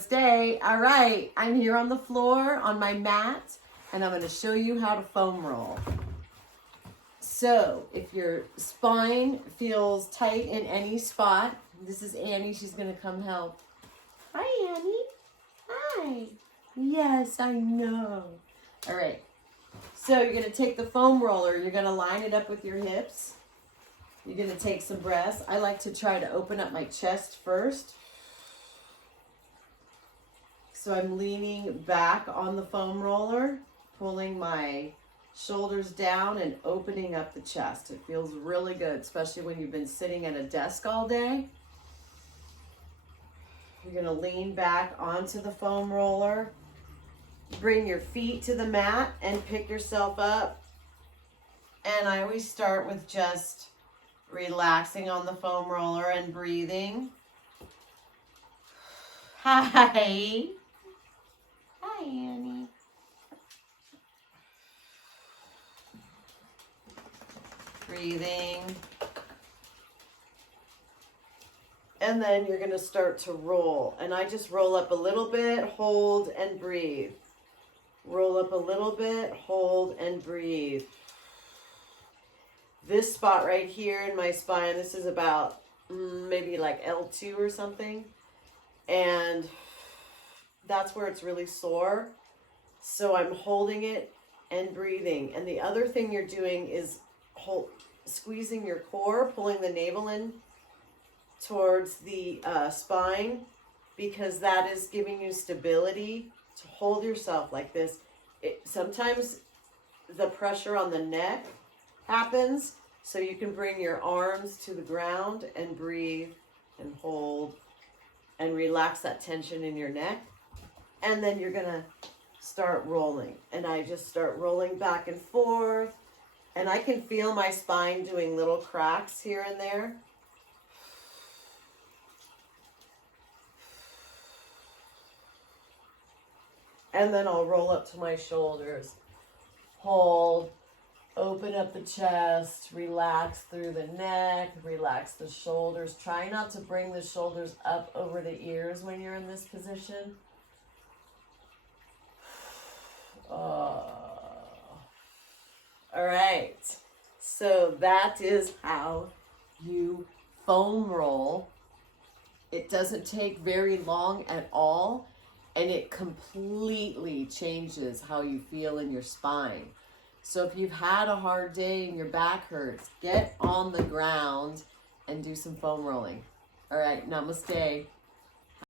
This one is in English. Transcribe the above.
Namaste. All right, I'm here on the floor on my mat, and I'm going to show you how to foam roll. So if your spine feels tight in any spot, this is Annie. She's going to come help. Hi, Annie. Hi. Yes, I know. All right. So you're going to take the foam roller. You're going to line it up with your hips. You're going to take some breaths. I like to try to open up my chest first. So I'm leaning back on the foam roller, pulling my shoulders down and opening up the chest. It feels really good, especially when you've been sitting at a desk all day. You're going to lean back onto the foam roller. Bring your feet to the mat and pick yourself up. And I always start with just relaxing on the foam roller and breathing. Hi. Hi, Annie. Breathing. And then you're going to start to roll. And I just roll up a little bit, hold, and breathe. Roll up a little bit, hold, and breathe. This spot right here in my spine, this is about maybe like L2 or something. And that's where it's really sore. So I'm holding it and breathing. And the other thing you're doing is squeezing your core, pulling the navel in towards the spine, because that is giving you stability to hold yourself like this. Sometimes the pressure on the neck happens, so you can bring your arms to the ground and breathe and hold and relax that tension in your neck. And then you're gonna start rolling. And I just start rolling back and forth. And I can feel my spine doing little cracks here and there. And then I'll roll up to my shoulders. Hold, open up the chest, relax through the neck, relax the shoulders. Try not to bring the shoulders up over the ears when you're in this position. All right, so that is how you foam roll. It doesn't take very long at all, and it completely changes how you feel in your spine. So if you've had a hard day and your back hurts, get on the ground and do some foam rolling. All right, namaste.